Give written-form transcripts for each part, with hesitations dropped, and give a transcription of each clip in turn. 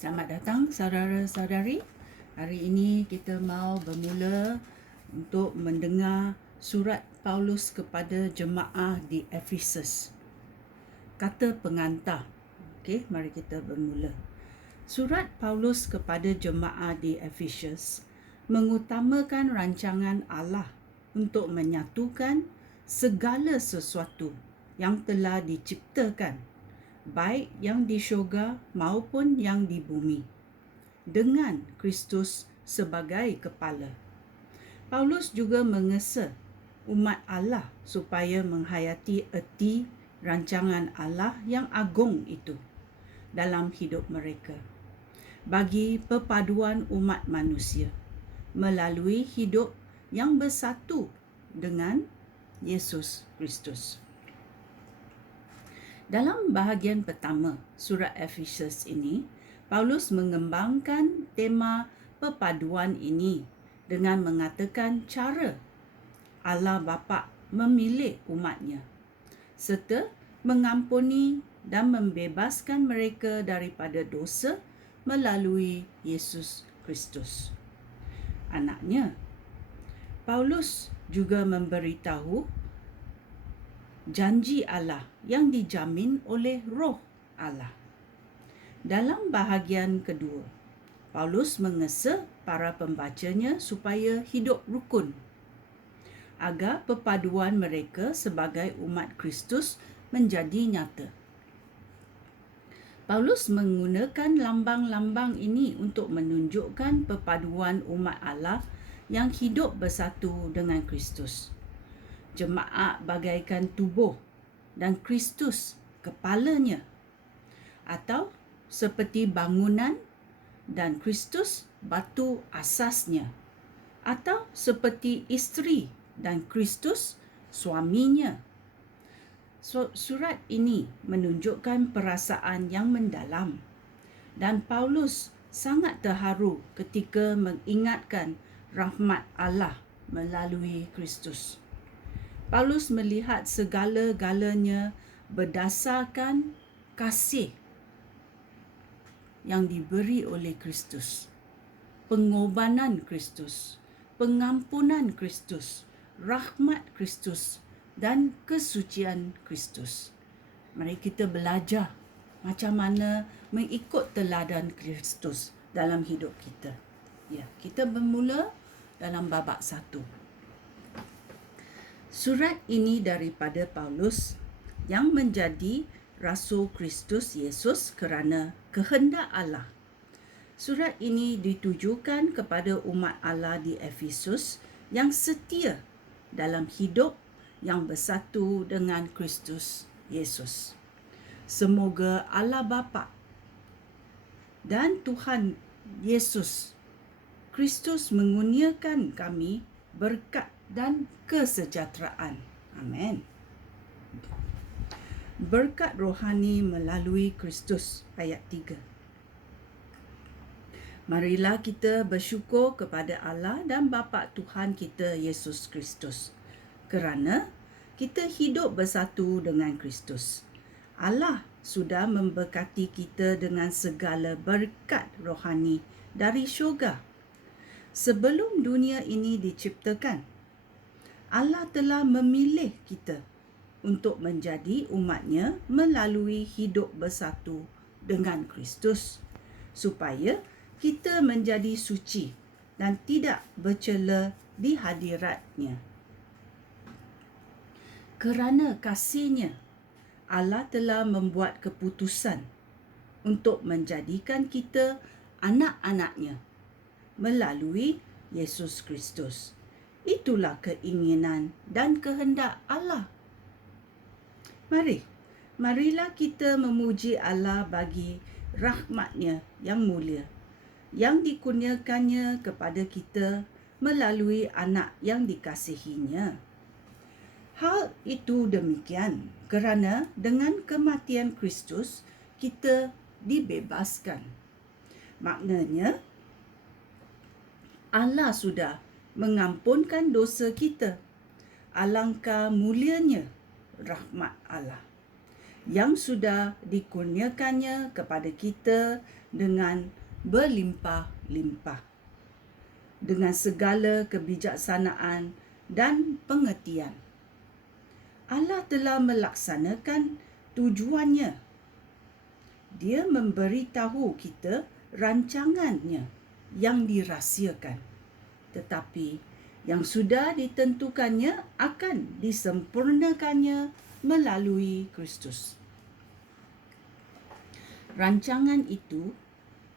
Selamat datang saudara-saudari. Hari ini kita mau bermula untuk mendengar surat Paulus kepada jemaah di Ephesus. Kata pengantar. Okey, mari kita bermula. Surat Paulus kepada jemaah di Ephesus mengutamakan rancangan Allah untuk menyatukan segala sesuatu yang telah diciptakan, baik yang di syurga maupun yang di bumi, dengan Kristus sebagai kepala. Paulus juga mengesa umat Allah supaya menghayati erti rancangan Allah yang agung itu dalam hidup mereka, bagi perpaduan umat manusia melalui hidup yang bersatu dengan Yesus Kristus. Dalam bahagian pertama surat Ephesus ini, Paulus mengembangkan tema perpaduan ini dengan mengatakan cara Allah Bapa memilih umatnya, serta mengampuni dan membebaskan mereka daripada dosa melalui Yesus Kristus, anaknya. Paulus juga memberitahu janji Allah yang dijamin oleh Roh Allah. Dalam bahagian kedua, Paulus mengesa para pembacanya supaya hidup rukun, agar perpaduan mereka sebagai umat Kristus menjadi nyata. Paulus menggunakan lambang-lambang ini untuk menunjukkan perpaduan umat Allah yang hidup bersatu dengan Kristus. Jemaat bagaikan tubuh dan Kristus kepalanya, atau seperti bangunan dan Kristus batu asasnya, atau seperti isteri dan Kristus suaminya. Surat ini menunjukkan perasaan yang mendalam, dan Paulus sangat terharu ketika mengingatkan rahmat Allah melalui Kristus. Paulus melihat segala-galanya berdasarkan kasih yang diberi oleh Kristus, pengorbanan Kristus, pengampunan Kristus, rahmat Kristus, dan kesucian Kristus. Mari kita belajar macam mana mengikut teladan Kristus dalam hidup kita. Ya, kita bermula dalam babak 1. Surat ini daripada Paulus yang menjadi Rasul Kristus Yesus kerana kehendak Allah. Surat ini ditujukan kepada umat Allah di Ephesus yang setia dalam hidup yang bersatu dengan Kristus Yesus. Semoga Allah Bapa dan Tuhan Yesus Kristus mengurniakan kami berkat dan kesejahteraan. Amin. Berkat rohani melalui Kristus, ayat 3. Marilah kita bersyukur kepada Allah dan Bapa Tuhan kita Yesus Kristus, kerana kita hidup bersatu dengan Kristus. Allah sudah memberkati kita dengan segala berkat rohani dari syurga. Sebelum dunia ini diciptakan, Allah telah memilih kita untuk menjadi umat-Nya melalui hidup bersatu dengan Kristus, supaya kita menjadi suci dan tidak bercela di hadirat-Nya. Kerana kasih-Nya, Allah telah membuat keputusan untuk menjadikan kita anak-anak-Nya melalui Yesus Kristus. Itulah keinginan dan kehendak Allah. Marilah kita memuji Allah bagi rahmat-Nya yang mulia, yang dikurniakannya kepada kita melalui anak yang dikasihi-Nya. Hal itu demikian kerana dengan kematian Kristus kita dibebaskan. Maknanya, Allah sudah mengampunkan dosa kita. Alangkah mulianya rahmat Allah yang sudah dikurniakannya kepada kita dengan berlimpah-limpah, dengan segala kebijaksanaan dan pengertian. Allah telah melaksanakan tujuannya. Dia memberitahu kita rancangannya yang dirahsiakan, tetapi yang sudah ditentukannya akan disempurnakannya melalui Kristus. Rancangan itu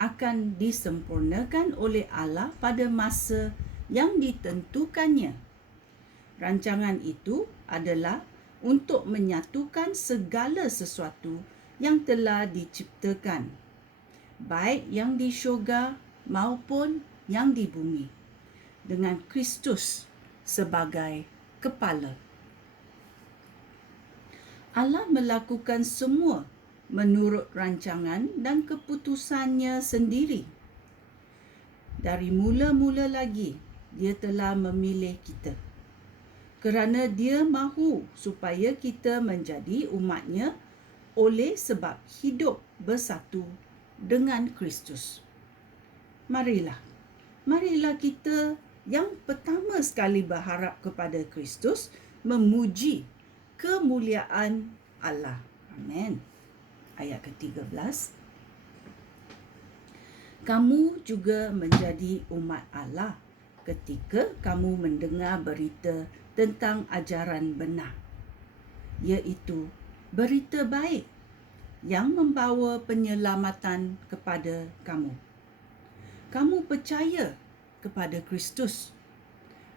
akan disempurnakan oleh Allah pada masa yang ditentukannya. Rancangan itu adalah untuk menyatukan segala sesuatu yang telah diciptakan, baik yang di syurga maupun yang di bumi, dengan Kristus sebagai kepala. Allah melakukan semua menurut rancangan dan keputusannya sendiri. Dari mula-mula lagi, Dia telah memilih kita, kerana Dia mahu supaya kita menjadi umat-Nya oleh sebab hidup bersatu dengan Kristus. Marilah kita yang pertama sekali berharap kepada Kristus memuji kemuliaan Allah. Amin. Ayat ke-13. Kamu juga menjadi umat Allah ketika kamu mendengar berita tentang ajaran benar, iaitu berita baik yang membawa penyelamatan kepada kamu. Kamu percaya kepada Kristus,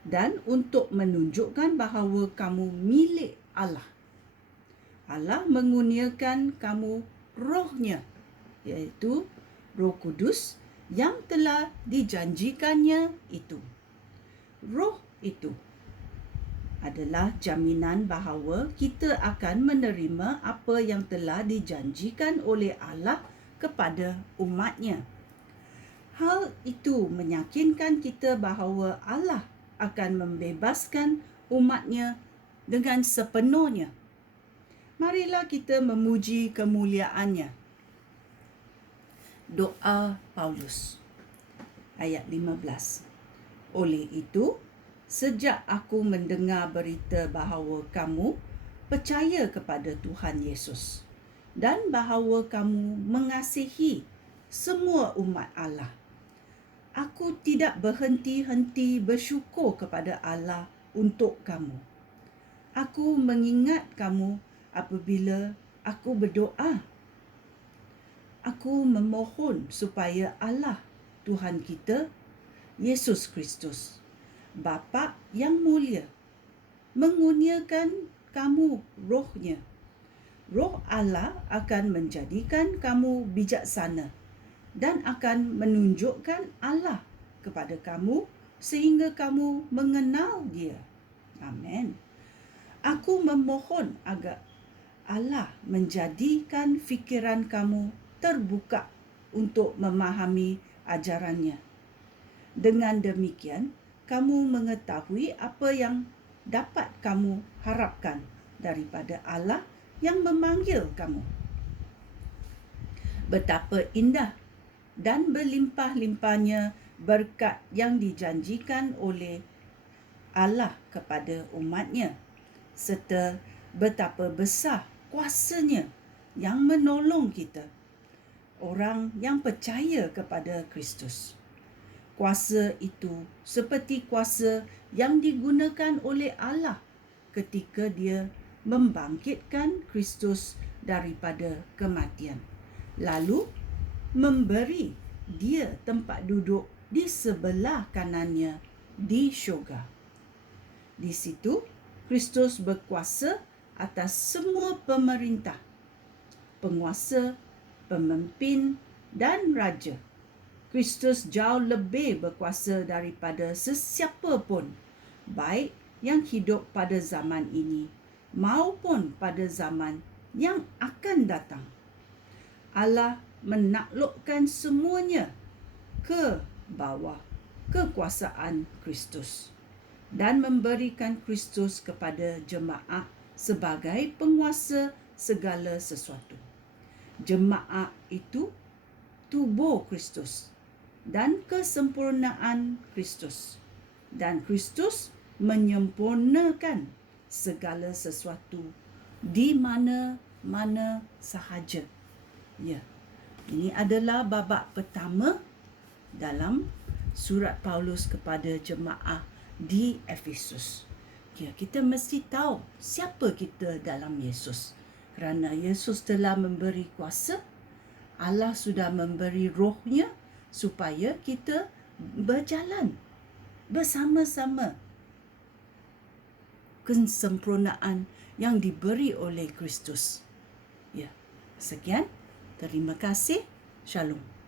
dan untuk menunjukkan bahawa kamu milik Allah, Allah mengurniakan kamu rohnya, iaitu Roh Kudus yang telah dijanjikannya itu. Roh itu adalah jaminan bahawa kita akan menerima apa yang telah dijanjikan oleh Allah kepada umat-Nya. Hal itu meyakinkan kita bahawa Allah akan membebaskan umat-Nya dengan sepenuhnya. Marilah kita memuji kemuliaan-Nya. Doa Paulus, ayat 15. Oleh itu, sejak aku mendengar berita bahawa kamu percaya kepada Tuhan Yesus dan bahawa kamu mengasihi semua umat Allah, aku tidak berhenti-henti bersyukur kepada Allah untuk kamu. Aku mengingat kamu apabila aku berdoa. Aku memohon supaya Allah, Tuhan kita, Yesus Kristus, Bapa yang mulia, mengurniakan kamu rohnya. Roh Allah akan menjadikan kamu bijaksana dan akan menunjukkan Allah kepada kamu sehingga kamu mengenal Dia. Amin. Aku memohon agar Allah menjadikan fikiran kamu terbuka untuk memahami ajarannya. Dengan demikian, kamu mengetahui apa yang dapat kamu harapkan daripada Allah yang memanggil kamu. Betapa indah dan berlimpah-limpahnya berkat yang dijanjikan oleh Allah kepada umat-Nya, serta betapa besar kuasa-Nya yang menolong kita, orang yang percaya kepada Kristus. Kuasa itu seperti kuasa yang digunakan oleh Allah ketika Dia membangkitkan Kristus daripada kematian, lalu memberi Dia tempat duduk di sebelah kanannya di syurga. Di situ Kristus berkuasa atas semua pemerintah, penguasa, pemimpin dan raja. Kristus jauh lebih berkuasa daripada sesiapa pun, baik yang hidup pada zaman ini maupun pada zaman yang akan datang. Allah menaklukkan semuanya ke bawah kekuasaan Kristus dan memberikan Kristus kepada jemaat sebagai penguasa segala sesuatu. Jemaat itu tubuh Kristus dan kesempurnaan Kristus. Dan Kristus menyempurnakan segala sesuatu di mana-mana sahaja. Ya, ini adalah babak pertama dalam surat Paulus kepada jemaah di Efesus. Ya, kita mesti tahu siapa kita dalam Yesus. Kerana Yesus telah memberi kuasa, Allah sudah memberi rohnya supaya kita berjalan bersama-sama kesempurnaan yang diberi oleh Kristus. Ya, sekian. Terima kasih. Shalom.